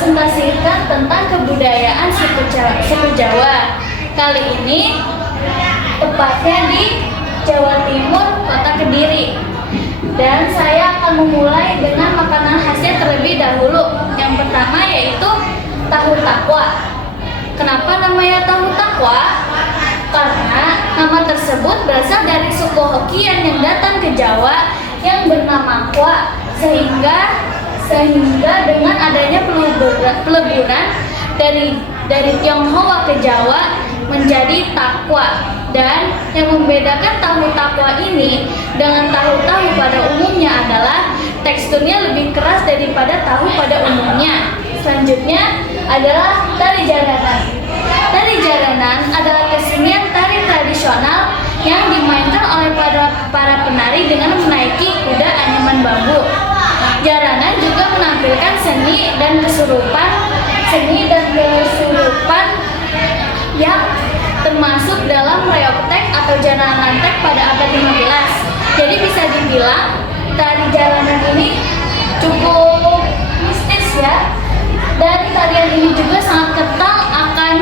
mempresentasikan tentang kebudayaan suku Jawa. Kali ini tepatnya di Jawa Timur, Kota Kediri. Dan saya akan memulai dengan makanan khasnya terlebih dahulu. Yang pertama yaitu tahu takwa. Kenapa namanya tahu takwa? Karena nama tersebut berasal dari suku Hokkien yang datang ke Jawa yang bernama Kwa, sehingga dengan adanya peleburan dari Tionghoa ke Jawa menjadi takwa. Dan yang membedakan tahu takwa ini dengan tahu-tahu pada umumnya adalah teksturnya lebih keras daripada tahu pada umumnya. Selanjutnya adalah tari jaranan. Tari jaranan adalah kesenian tari tradisional yang dimainkan oleh para penari dengan menaiki kuda anyaman bambu. Jaranan juga menampilkan seni dan kesurupan yang termasuk dalam reok-tek atau jaranan tek pada abad 15. Jadi bisa dibilang tari jaranan ini cukup mistis ya. Dan tarian ini juga sangat kental akan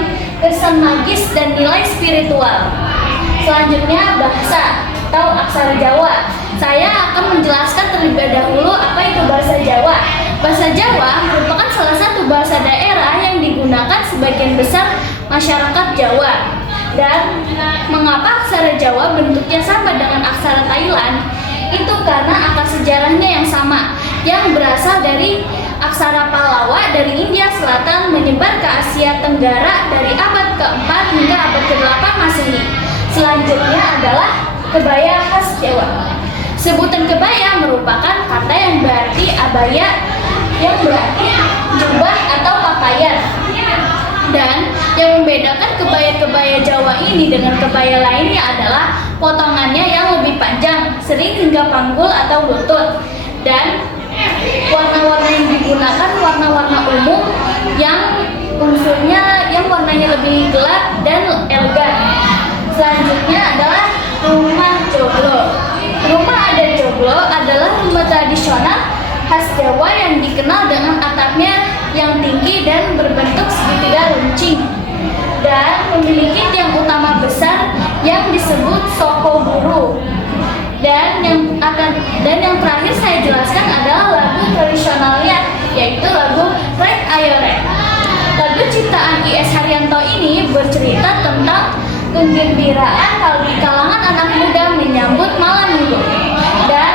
kesan magis dan nilai spiritual. Selanjutnya bahasa atau aksara Jawa. Saya akan menjelaskan terlebih dahulu apa itu bahasa Jawa. Bahasa Jawa merupakan salah satu bahasa daerah yang digunakan sebagian besar masyarakat Jawa. Dan mengapa aksara Jawa bentuknya sama dengan aksara Thailand? Itu karena akar sejarahnya yang sama, yang berasal dari aksara Pallawa dari India Selatan menyebar ke Asia Tenggara dari abad ke-4 hingga abad ke-8 Masehi. Selanjutnya adalah kebaya khas Jawa. Sebutan kebaya merupakan kata yang berarti abaya, yang berarti jubah atau pakaian. Dan yang membedakan kebaya-kebaya Jawa ini dengan kebaya lainnya adalah potongannya yang lebih panjang, sering hingga panggul atau lutut. Dan warna-warna yang digunakan warna-warna umum yang unsurnya yang warnanya lebih gelap dan elegan. Selanjutnya adalah rumah joglo. Rumah adat joglo adalah rumah tradisional khas Jawa yang dikenal dengan atapnya yang tinggi dan berbentuk segitiga runcing dan memiliki tiang utama besar yang disebut soko buru. Dan yang terakhir saya jelaskan adalah lagu tradisionalnya, yaitu lagu Rek Ayo Rek. Lagu ciptaan I.S. Haryanto ini bercerita tentang kegembiraan di kalangan anak muda menyambut malam minggu. Dan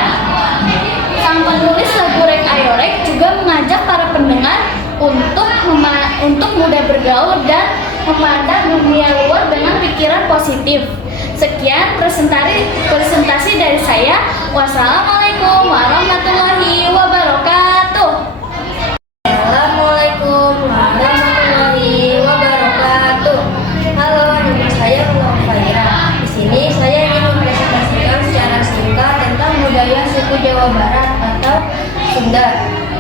sang penulis lagu Rek Ayo Rek juga mengajak para pendengar untuk mudah bergaul dan memandang dunia luar dengan pikiran positif. Sekian presentasi dari saya. Wassalamualaikum warahmatullahi wabarakatuh. Assalamualaikum warahmatullahi wabarakatuh. Halo, nama saya Muhammad Faira. Di sini saya ingin mempresentasikan secara singkat tentang budaya suku Jawa Barat atau Sunda.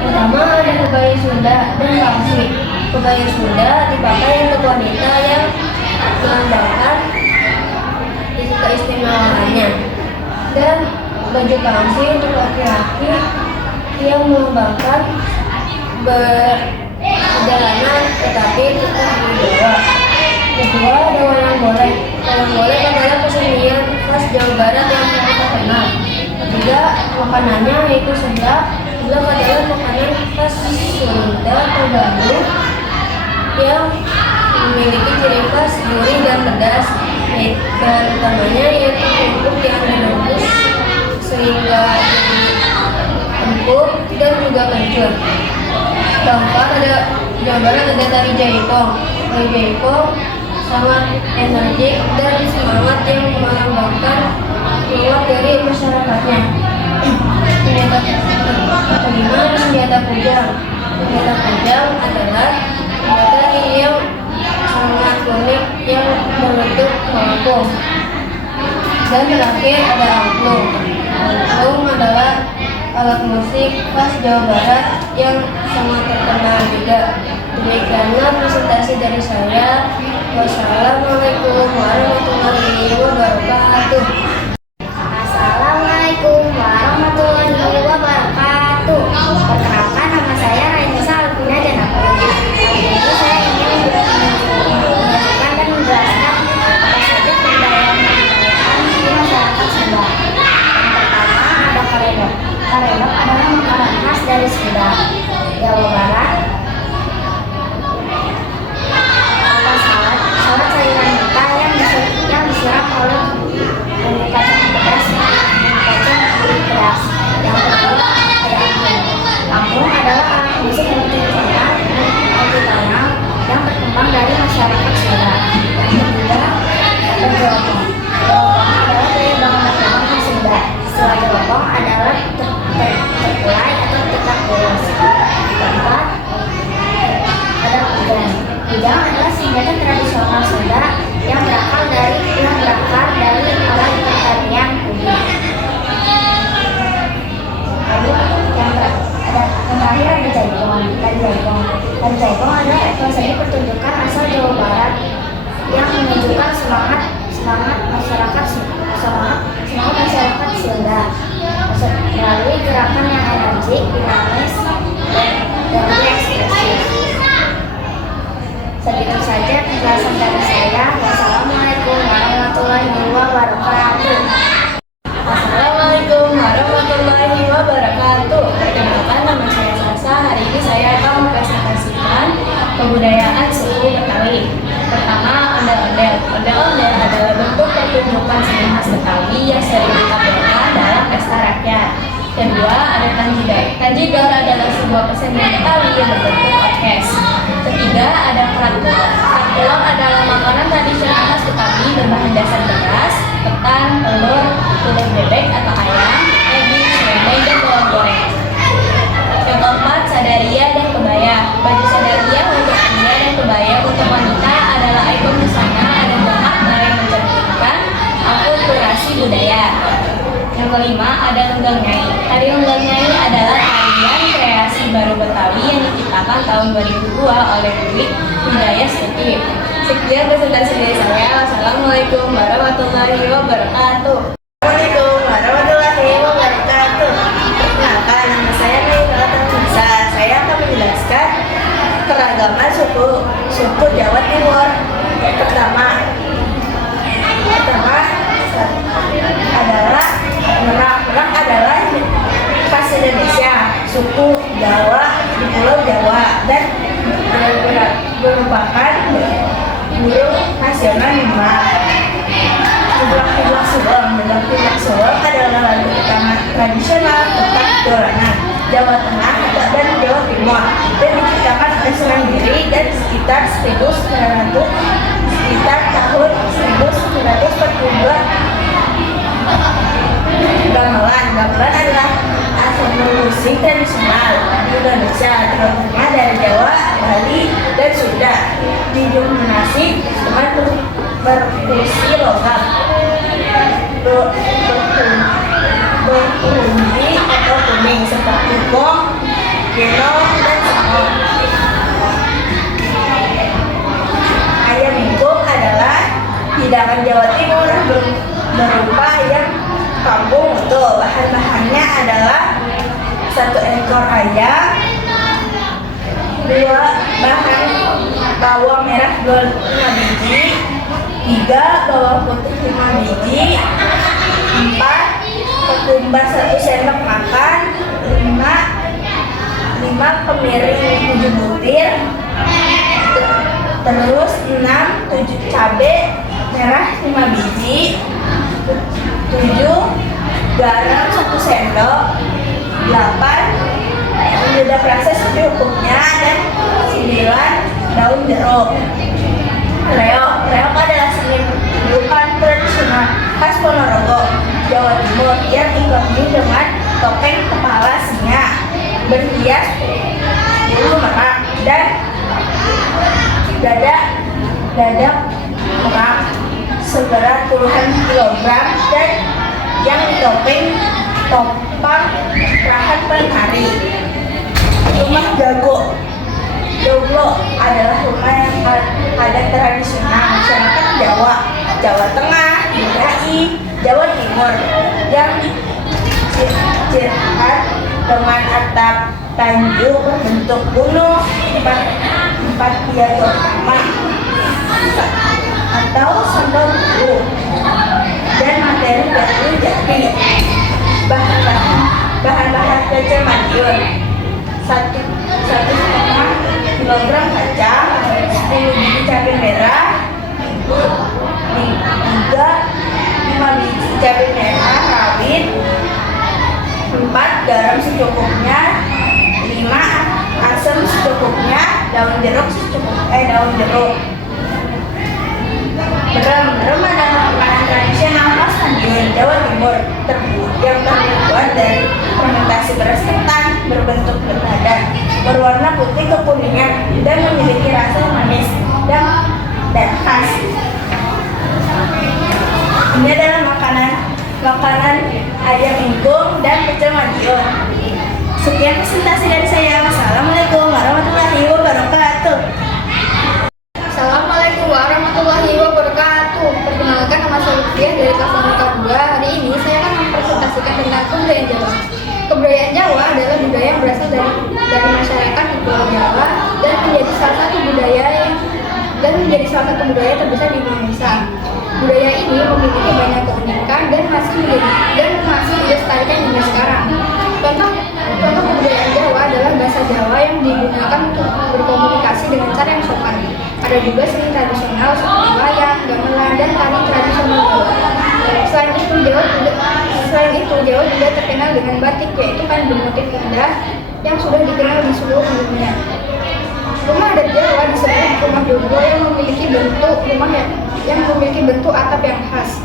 Pertama ada kebaya Sunda dan Kangsi. Kebaya Sunda dipakai untuk wanita yang melambangkan keistimewaannya, dan baju Kangsi untuk laki-laki yang melambangkan perjalanan tetapi tetap berwibawa. Kedua ada wayang golek. Wayang golek adalah kesenian khas Jawa Barat yang kita kenal. Ketiga makanannya yaitu seblak. Seblak adalah makanan khas Sunda terbaru yang memiliki ciri khas gurih dan pedas. Dan utamanya yaitu kerupuk yang direbus sehingga empuk dan juga kencur. Keempat ada Jawa Barat ada tari jaipong. Tari jaipong sangat energik dan semangat yang melambangkan keluar dari masyarakatnya. Kelima senjata kujang. Senjata kujang adalah senjata yang sangat unik yang berbentuk melengkung. Dan terakhir ada angklung. Angklung adalah alat musik khas Jawa Barat yang sangat terkenal juga. Demikianlah presentasi dari saya. Wassalamualaikum warahmatullahi wabarakatuh. Assalamualaikum warahmatullahi wabarakatuh. Perkenalkan, nama saya Rainisa Alvina Janapoli. Hari Jaipong adalah etalase pertunjukan asal Jawa Barat yang menunjukkan semangat masyarakat Sunda melalui gerakan yang energik, dinamis, dan ekspresif. Segitu saja penjelasan dari saya. Wassalamualaikum warahmatullahi wabarakatuh. Assalamualaikum warahmatullahi wabarakatuh. Perkenalkan, nama saya Sasa. Hari ini saya akan mempresentasikan kebudayaan suku Betawi. Pertama, ondel-ondel. Ondel-ondel adalah bentuk pertunjukan seni khas Betawi yang sering ditampilkan dalam pesta rakyat. Kedua, ada tanjidor. Tanjidor adalah sebuah kesenian Betawi yang berbentuk orkes. Ketiga, ada kerak-telor. Kerak-telor adalah makanan tradisional khas Betawi berbahan dasar beras, ketan, telur bebek atau ayam, ebi, serundeng, dan bawang goreng. Yang keempat, sadaria dan kebaya. Baju sadaria untuk pria dan kebaya untuk wanita adalah ikon busana dan makna yang mencerminkan akulturasi budaya. Yang kelima, ada Lenggang Nyai. Tari Lenggang Nyai adalah tarian kreasi baru Betawi yang diciptakan tahun 2002 oleh Wiwik Hidayah Stuti. Sekian presentasi dari saya. Wassalamualaikum warahmatullahi wabarakatuh. Assalamualaikum warahmatullahi wabarakatuh. Perkenalkan, nama saya Naila Tanisa. Saya akan menjelaskan keragaman suku Jawa Timur. Pertama adalah Merak adalah khas Indonesia, suku Jawa di Pulau Jawa dan merupakan burung nasional Merak. Tiblak Solo adalah lagu utama tradisional tentang dolanan Jawa Tengah dan Jawa Timur dan diciptakan oleh Semandiri dan sekitar tahun 1942. Gamelan adalah ensemble musik tradisional di Indonesia, terutama dari Jawa, Bali, dan Sunda. Didominasi instrumen perkusi logam, berumbi atau kuning seperti gong, genong, dan saron. Ayam ingkung adalah hidangan Jawa Timur berupa ayam kampung. Tuh, bahan-bahannya adalah 1 ekor ayam, 2 bahan bawang merah 5 biji, 3 bawang putih 5 biji, 4 ketumbar 1 sendok makan, 5 kemiri 7 butir, terus 7 cabai merah 5 biji, 7 garam 1 sendok, 8 penyedap rasa secukupnya, dan 9 daun jeruk. Reok adalah seni pertunjukan tradisional khas Ponorogo, Jawa Timur yang diganti dengan topeng kepala singa berhias bulu merak dan dada merak seberat puluhan kilogram dan yang ditopeng topang perahan penari. Rumah Joglo adalah rumah yang ada tradisional masyarakat Jawa Tengah, DKI, Jawa Timur yang dicirikan dengan atap tanjung berbentuk gunung, empat pilar utama atau sandal bulu, dan materi batu jati. Bahan-bahan kaca madiun 1,5 kilogram kacang, 10 biji cabai merah, 5 biji cabai merah rawit, 4 garam secukupnya, 5 asam secukupnya, daun jeruk. Berem adalah makanan tradisional khas Madiun, Jawa Timur, yang terbuat dari fermentasi beras ketan berbentuk berbadan, berwarna putih kekuningan, dan memiliki rasa manis dan khas. Ini adalah makanan ayam ingkung dan pecel Madiun. Sekian presentasi dari saya. Wassalamualaikum warahmatullahi wabarakatuh. menjadi salah satu budaya terbesar di Indonesia. Budaya ini memiliki banyak keunikan dan masih dilestarikan hingga sekarang. Contoh kebudayaan Jawa adalah bahasa Jawa yang digunakan untuk berkomunikasi dengan cara yang sopan. Ada juga seni tradisional seperti wayang, gamelan, dan tari tradisional Jawa. Selain itu, Jawa juga terkenal dengan batik, yaitu kain bermotif indah yang sudah dikenal di seluruh dunia. Rumah adat Jawa disebut rumah joglo yang memiliki bentuk atap yang khas.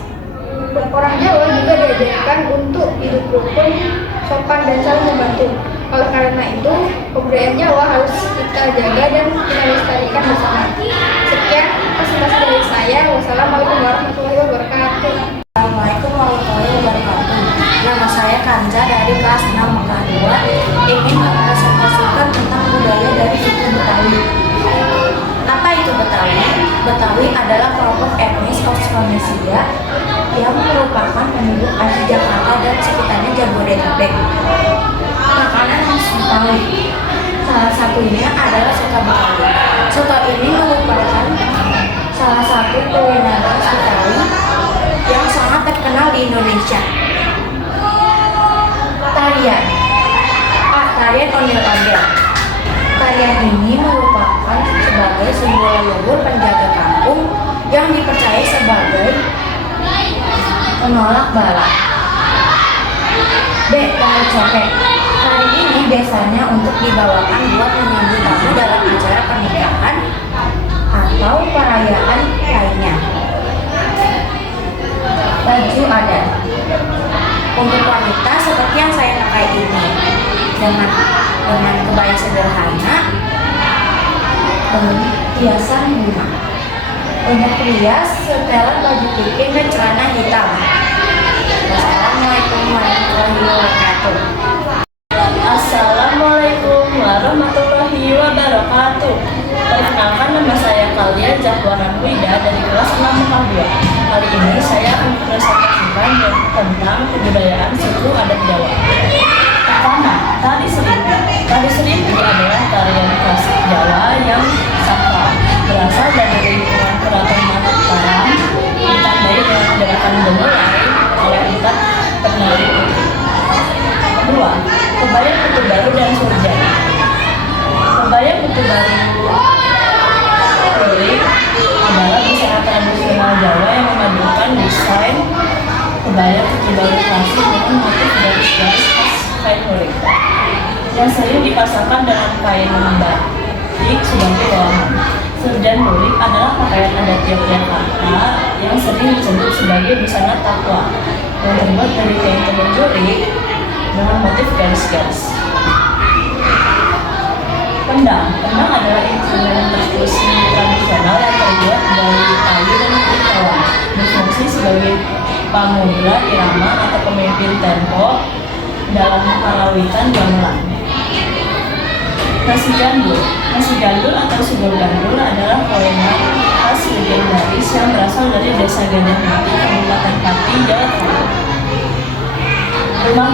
Orang Jawa juga diajarkan untuk hidup rukun, sopan, dan saling membantu. Oleh karena itu, kebudayaan Jawa harus kita jaga dan kita lestarikan bersama. Sekian presentasi dari saya. Wassalamualaikum warahmatullahi wabarakatuh. Assalamualaikum warahmatullahi wabarakatuh. Nama saya Kanza dari kelas 6 Mekah 2, ingin mempresentasikan tentang budaya dari suku Betawi. Apa itu Betawi? Betawi adalah kelompok etnis Austronesia yang merupakan penduduk asli Jakarta dan sekitarnya Jabodetabek. Makanan khas Betawi, salah satunya adalah soto Betawi. Soto ini merupakan salah satu kuliner khas Betawi yang sangat terkenal di Indonesia. Tarian ondel-ondel. Tarian ini merupakan sebagai simbol leluhur penjaga kampung yang dipercaya sebagai penolak bala. Tari copek. Tari ini biasanya untuk dibawakan buat menyambut tamu dalam acara pernikahan atau perayaan lainnya. Baju adat. Untuk wanita seperti yang saya pakai ini, dengan kebaya sederhana dan hiasan bunga. Untuk pria, setelan baju piping dan celana hitam. Wassalamualaikum warahmatullahi wabarakatuh. Assalamualaikum warahmatullahi wabarakatuh. Perkenalkan, nama saya Kalia Jahwaran Wida dari kelas 6 Mekah 2. Kali ini saya akan mempresentasikan tentang kebudayaan suku adat Jawa. Pertama, tari seriti. Tari seriti adalah tarian klasik Jawa yang sakral, berasal dari lingkungan keraton Mataram, ditandai dengan gerakan gemulai oleh 4 penari putri. Kedua, kebaya Kutu Baru dan Surjana. Kebaya Kutu Baru Lurik adalah busana tradisional Jawa yang memadukan desain kebaya Kutu Baru klasik dengan motif garis-garis khas kain lurik yang sering dipasangkan dengan kain batik sebagai bawahan. Surjan lurik adalah pakaian adat Yogyakarta yang sering disebut sebagai busana takwa yang terbuat dari kain tenun lurik dengan motif garis-garis. Kendang adalah instrumen perkusi tradisional yang terbuat dari kayu dan kulit hewan, berfungsi sebagai pamungga irama atau pemimpin tempo dalam karawitan gamelan. Nasi gandul atau sugel gandul adalah kuliner khas legendaris yang berasal dari desa Gajah Mati, Kabupaten Pati, Jawa Tengah. Rumah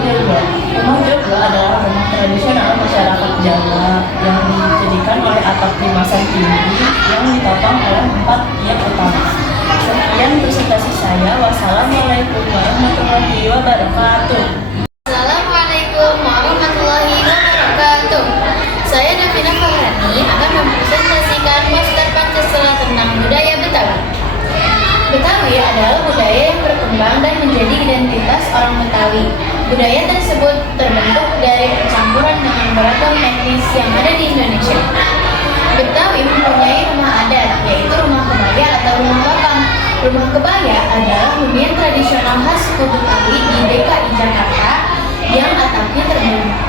joglo adalah rumah tradisional masyarakat Jawa yang dijadikan oleh atap limasan tinggi yang ditopang oleh 4 tiang utama. Sekian presentasi saya. Wassalamualaikum warahmatullahi wabarakatuh. Assalamualaikum warahmatullahi wabarakatuh. Saya Davina Fahrani akan mempresentasikan poster Pancasila tentang budaya Betawi. Betawi adalah budaya yang berkembang dan menjadi identitas orang Betawi. Budaya tersebut terbentuk dari percampuran dengan beragam etnis yang ada di Indonesia. Betawi mempunyai rumah adat, yaitu rumah kebaya atau rumah bapang. Rumah kebaya adalah hunian tradisional khas suku Betawi di DKI Jakarta yang atapnya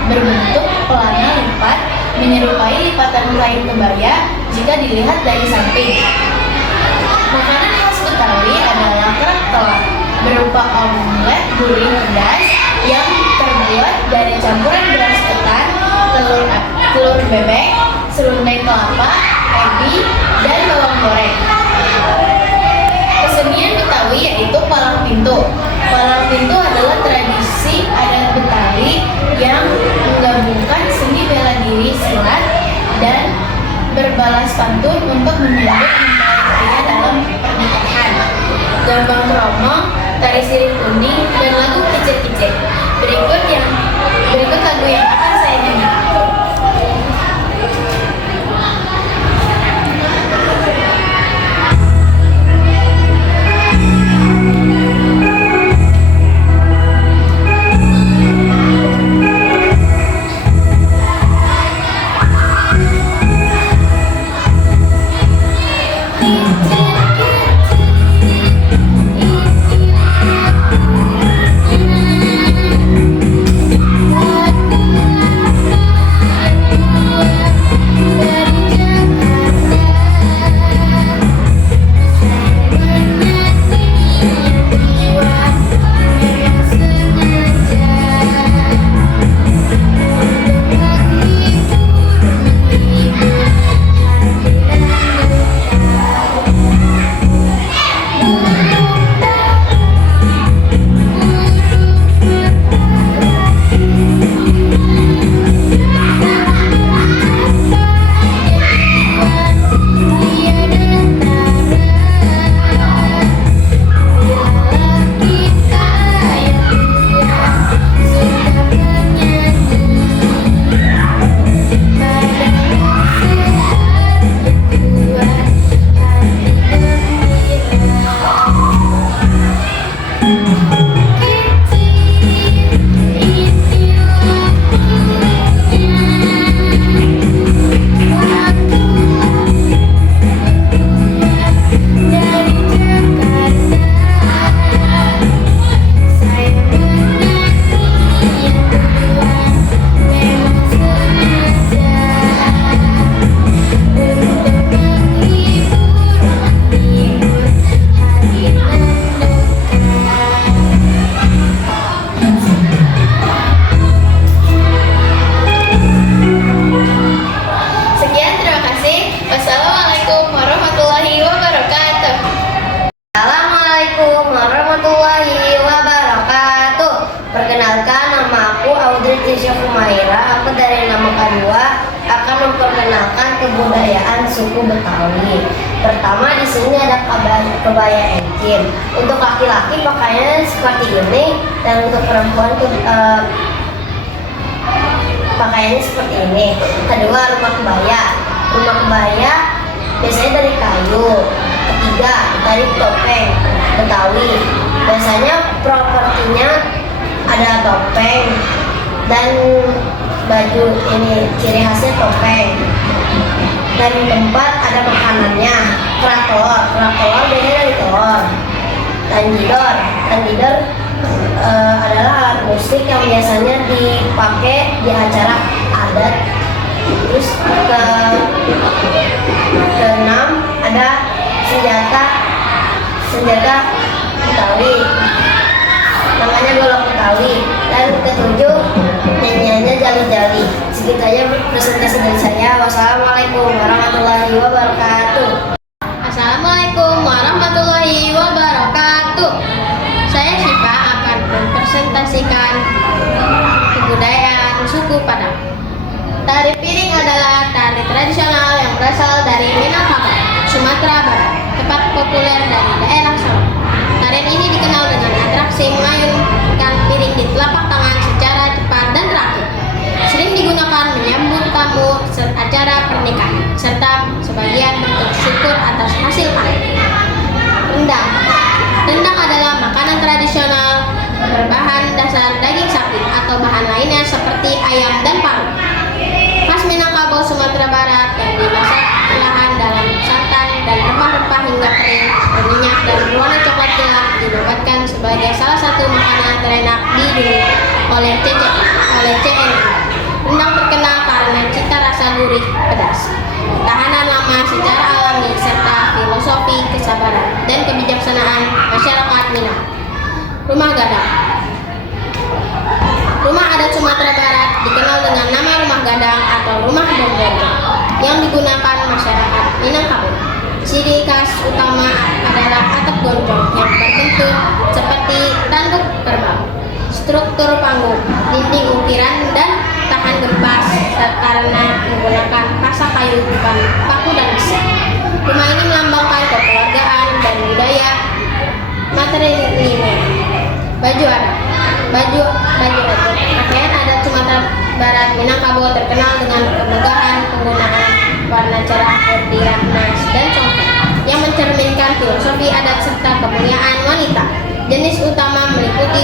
berbentuk pelana lipat, menyerupai lipatan kain kebaya jika dilihat dari samping. Makanan khas Betawi adalah kerak telur berupa omelet gurih pedas yang terbuat dari campuran beras ketan, telur bebek, serundeng kelapa, ebi, dan bawang goreng. Kesenian Betawi yaitu palang pintu. Palang pintu adalah tradisi adat Betawi yang menggabungkan seni bela diri silat dan berbalas pantun untuk menyambut mempelai Gambang Kromong, Tari Sirih Undi, dan lagu Kicir-Kicir. Berikut lagu yang akan saya nyanyi. Aku dari nama kedua akan memperkenalkan kebudayaan suku Betawi. Pertama di sini ada kebaya encim. Untuk laki-laki pakaiannya seperti ini dan untuk perempuan pakaiannya seperti ini. Kedua rumah kebaya. Rumah kebaya biasanya dari kayu. Ketiga dari topeng Betawi. Biasanya propertinya ada topeng dan baju, ini ciri khasnya topeng. Dan keempat ada makanannya, kerak telur biasanya dari telur. Tanjidor adalah alat musik yang biasanya dipakai di acara adat. Terus keenam ada senjata Betawi, namanya golok Betawi. Dan ketujuh nyanyiannya jali-jali. Segitu aja presentasi dari saya. Wassalamualaikum warahmatullahi wabarakatuh. Assalamualaikum warahmatullahi wabarakatuh. Saya Syifa akan mempresentasikan kebudayaan suku Padang. Tari piring adalah tari tradisional yang berasal dari Minangkabau, Sumatera Barat, tepat populer dari daerah Sorong. Tarian ini dikenal dengan atraksi mengayunkan piring di telapak tangan secara cepat dan teratur. Sering digunakan menyambut tamu acara pernikahan, serta sebagian bentuk syukur atas hasil panen. Rendang adalah makanan tradisional berbahan dasar daging sapi atau bahan lainnya seperti ayam dan paru. Khas Minangkabau, Sumatera Barat, yang dimasak perlahan dalam santan dan rempah-rempah hingga kering, berminyak dan berwarna coklat gelap, dinobatkan sebagai salah satu makanan terenak di dunia oleh CNI. Rendang terkenal karena cita rasa gurih pedas, ketahanan lama secara alami, serta filosofi kesabaran dan kebijaksanaan masyarakat Minang. Rumah gadang. Rumah adat Sumatera Barat dikenal dengan nama rumah gadang atau rumah dongdong yang digunakan masyarakat Minangkabau. Ciri khas utama adalah atap gonjong yang berbentuk seperti tanduk kerbau, struktur panggung, dinding ukiran, dan tahan gempa karena menggunakan pasak kayu bukan paku dan besi. Rumah ini melambangkan kekeluargaan dan budaya Matrilineal. Baju adat. Baju adat. Pakaian adat Sumatera Barat Minangkabau terkenal dengan kemegahan penggunaan warna cerah, bordiran, emas, dan congkak yang mencerminkan filosofi adat serta kemuliaan wanita. Jenis utama meliputi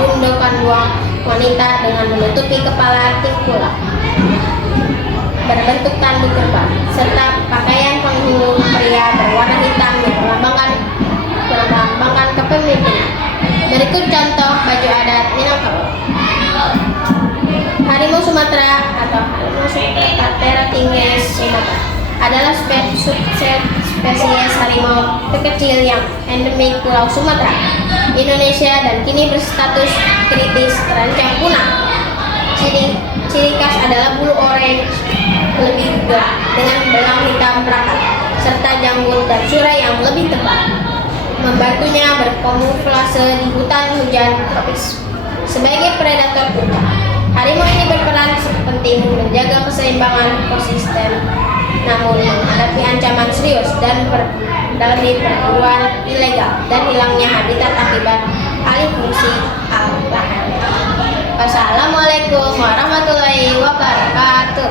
gundukan buang wanita dengan menutupi kepala tingkulak berbentuk tanduk kerbau, serta pakaian penghulu pria berwarna hitam yang melambangkan kepemimpinan. Berikut contoh baju adat Minangkabau. Harimau Sumatera atau harimau Sumatera Patera tinggies Sumatera adalah spesies harimau terkecil yang endemik Pulau Sumatera, Indonesia, dan kini berstatus kritis terancam punah. Ciri khas adalah bulu oranye lebih gelap dengan belang hitam perakit serta janggut dan surai yang lebih tebal, membantunya berkamuflase di hutan hujan tropis. Sebagai predator utama, harimau ini berperan penting menjaga keseimbangan ekosistem, namun menghadapi ancaman serius dan dari perburuan ilegal dan hilangnya habitat akibat alih fungsi lahan. Wassalamualaikum warahmatullahi wabarakatuh.